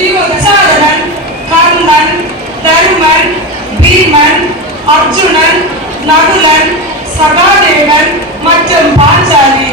விவசாரன் கர்ணன் தருமன் பீமன் அர்ஜுனன் நகுலன் சகாதேவன் மற்றும் பாஞ்சாலி.